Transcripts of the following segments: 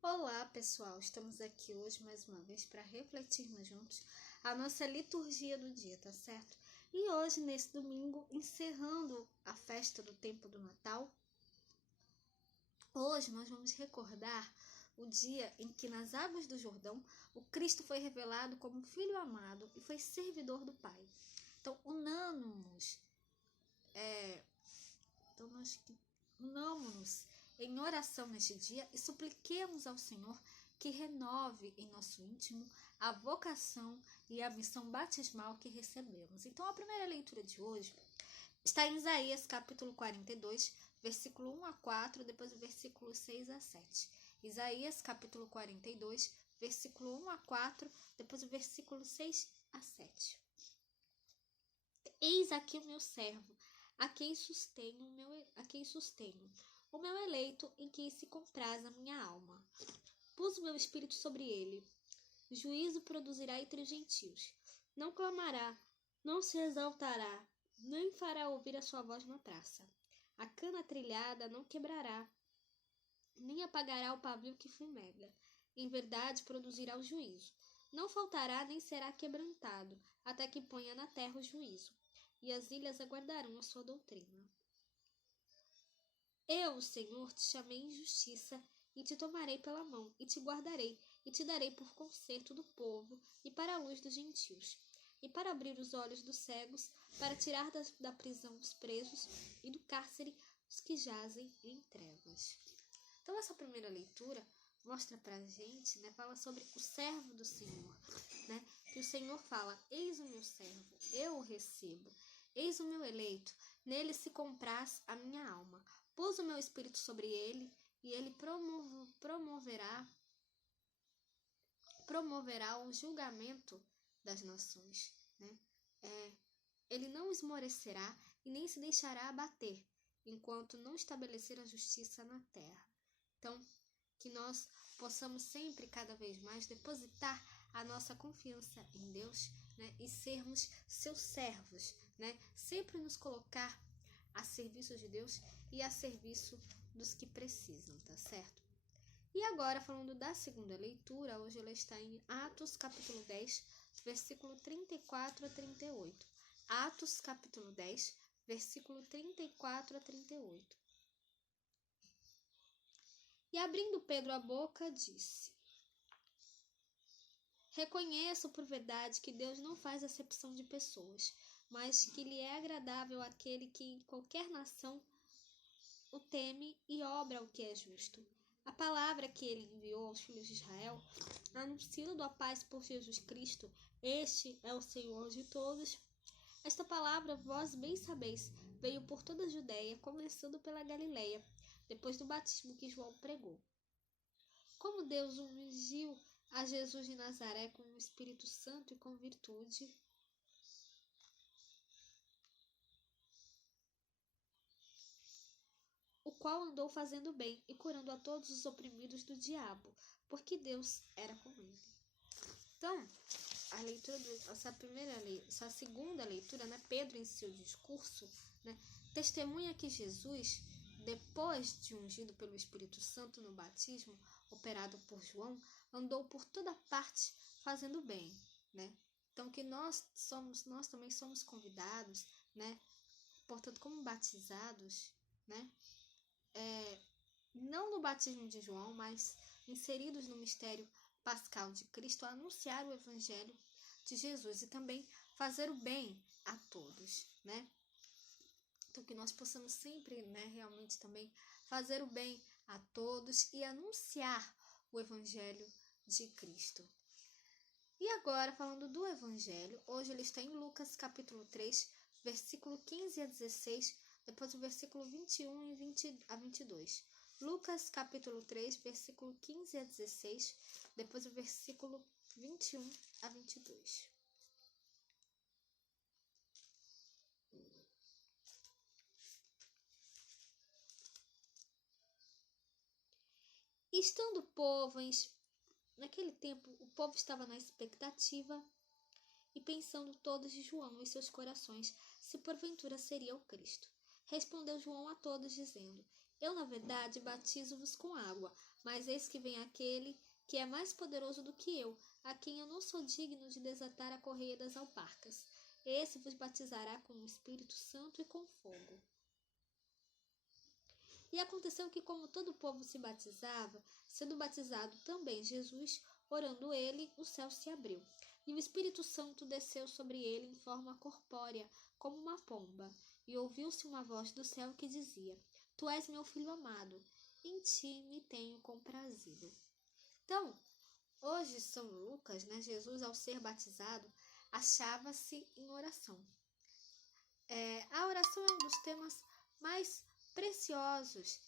Olá, pessoal! Estamos aqui hoje mais uma vez para refletirmos juntos a nossa liturgia do dia, tá certo? E hoje, nesse domingo, encerrando a festa do tempo do Natal, hoje nós vamos recordar o dia em que nas águas do Jordão o Cristo foi revelado como Filho amado e foi servidor do Pai. Então, unamos-nos em oração neste dia e supliquemos ao Senhor que renove em nosso íntimo a vocação e a missão batismal que recebemos. Então, a primeira leitura de hoje está em Isaías capítulo 42, versículo 1 a 4, depois o versículo 6 a 7. Isaías capítulo 42, versículo 1 a 4, depois o versículo 6 a 7. Eis aqui o meu servo, a quem sustenho, o meu eleito, em quem se compraz a minha alma. Pus o meu espírito sobre ele. Juízo produzirá entre os gentios. Não clamará, não se exaltará, nem fará ouvir a sua voz na praça. A cana trilhada não quebrará, nem apagará o pavio que fumega. Em verdade produzirá o juízo. Não faltará nem será quebrantado, até que ponha na terra o juízo, e as ilhas aguardarão a sua doutrina. Eu, o Senhor, te chamei em justiça, e te tomarei pela mão, e te guardarei, e te darei por conserto do povo, e para a luz dos gentios, e para abrir os olhos dos cegos, para tirar da prisão os presos, e do cárcere os que jazem em trevas. Então, essa primeira leitura mostra pra gente, fala sobre o servo do Senhor, que o Senhor fala: eis o meu servo, eu o recebo, eis o meu eleito, nele se compraz a minha alma. Pus o meu espírito sobre ele, e ele promoverá o julgamento das nações. Ele não esmorecerá e nem se deixará abater, enquanto não estabelecer a justiça na terra. Então, que nós possamos sempre, cada vez mais, depositar a nossa confiança em Deus, e sermos seus servos, sempre nos colocar a serviço de Deus e a serviço dos que precisam, tá certo? E agora, falando da segunda leitura, hoje ela está em Atos capítulo 10, versículo 34 a 38. Atos capítulo 10, versículo 34 a 38. E abrindo Pedro a boca, disse: reconheço por verdade que Deus não faz acepção de pessoas, mas que lhe é agradável aquele que em qualquer nação o teme e obra o que é justo. A palavra que ele enviou aos filhos de Israel, anunciando a paz por Jesus Cristo, este é o Senhor de todos. Esta palavra, vós bem sabeis, veio por toda a Judéia, começando pela Galileia, depois do batismo que João pregou. Como Deus ungiu a Jesus de Nazaré com o Espírito Santo e com virtude, o qual andou fazendo bem e curando a todos os oprimidos do diabo, porque Deus era com ele. Então, a leitura essa segunda leitura, Pedro em seu discurso, testemunha que Jesus, depois de ungido pelo Espírito Santo no batismo operado por João, andou por toda parte fazendo bem, Então, que nós também somos convidados, portanto, como batizados, não no batismo de João, mas inseridos no mistério pascal de Cristo, a anunciar o Evangelho de Jesus e também fazer o bem a todos, Então, que nós possamos sempre, realmente também fazer o bem a todos e anunciar o Evangelho de Cristo. E agora, falando do Evangelho, hoje ele está em Lucas capítulo 3, versículo 15 a 16, depois o versículo 21 a 22. Lucas capítulo 3, versículo 15 a 16, depois o versículo 21 a 22. Estando o povo naquele tempo, o povo estava na expectativa e pensando todos de João em seus corações, se porventura seria o Cristo. Respondeu João a todos, dizendo: eu, na verdade, batizo-vos com água, Mas eis que vem aquele que é mais poderoso do que eu, a quem eu não sou digno de desatar a correia das alparcas. Esse vos batizará com o Espírito Santo e com fogo. E aconteceu que, como todo o povo se batizava, sendo batizado também Jesus, orando ele, o céu se abriu, e o Espírito Santo desceu sobre ele em forma corpórea, como uma pomba, e ouviu-se uma voz do céu que dizia: Tu és meu filho amado, em ti me tenho comprazido. Então, hoje São Lucas, Jesus, ao ser batizado, achava-se em oração. A oração é um dos temas mais preciosos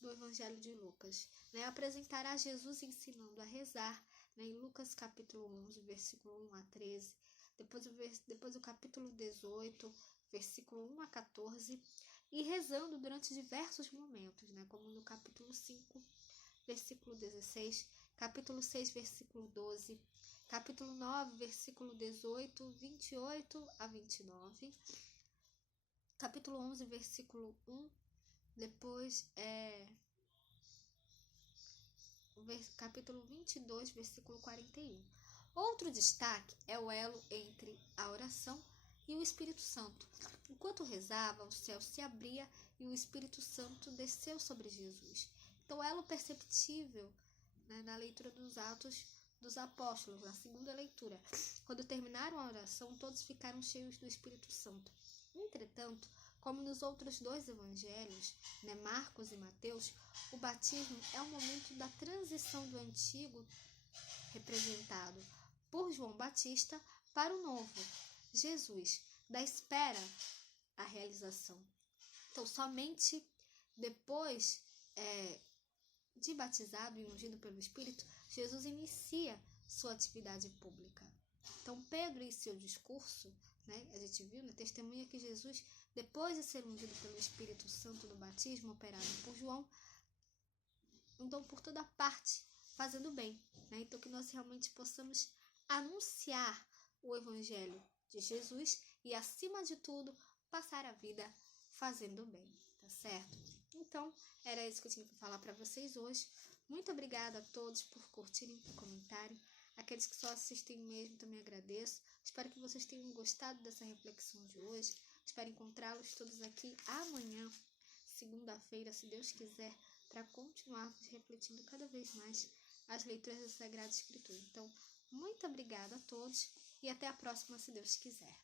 do Evangelho de Lucas. Apresentará Jesus ensinando a rezar, em Lucas capítulo 11, versículo 1 a 13, depois o capítulo 18, versículo 1 a 14, e rezando durante diversos momentos, como no capítulo 5, versículo 16, capítulo 6, versículo 12, capítulo 9, versículo 18, 28 a 29, capítulo 11, versículo 1, depois capítulo 22, versículo 41. Outro destaque é o elo entre a oração e o Espírito Santo. Enquanto rezava, o céu se abria e o Espírito Santo desceu sobre Jesus. Então, elo perceptível na leitura dos Atos dos Apóstolos, na segunda leitura. Quando terminaram a oração, todos ficaram cheios do Espírito Santo. Entretanto, como nos outros dois evangelhos, Marcos e Mateus, o batismo é o momento da transição do antigo, representado por João Batista, para o novo, Jesus, da espera à realização. Então, somente depois de batizado e ungido pelo Espírito, Jesus inicia sua atividade pública. Então, Pedro, em seu discurso, a gente viu, testemunha que Jesus, depois de ser ungido pelo Espírito Santo do batismo operado por João, então por toda parte, fazendo bem. Então, que nós realmente possamos anunciar o Evangelho de Jesus e, acima de tudo, passar a vida fazendo bem, tá certo? Então, era isso que eu tinha para falar para vocês hoje. Muito obrigada a todos por curtirem, por comentarem. Aqueles que só assistem mesmo, também agradeço. Espero que vocês tenham gostado dessa reflexão de hoje. Espero encontrá-los todos aqui amanhã, segunda-feira, se Deus quiser, para continuarmos refletindo cada vez mais as leituras da Sagrada Escritura. Então, muito obrigada a todos e até a próxima, se Deus quiser.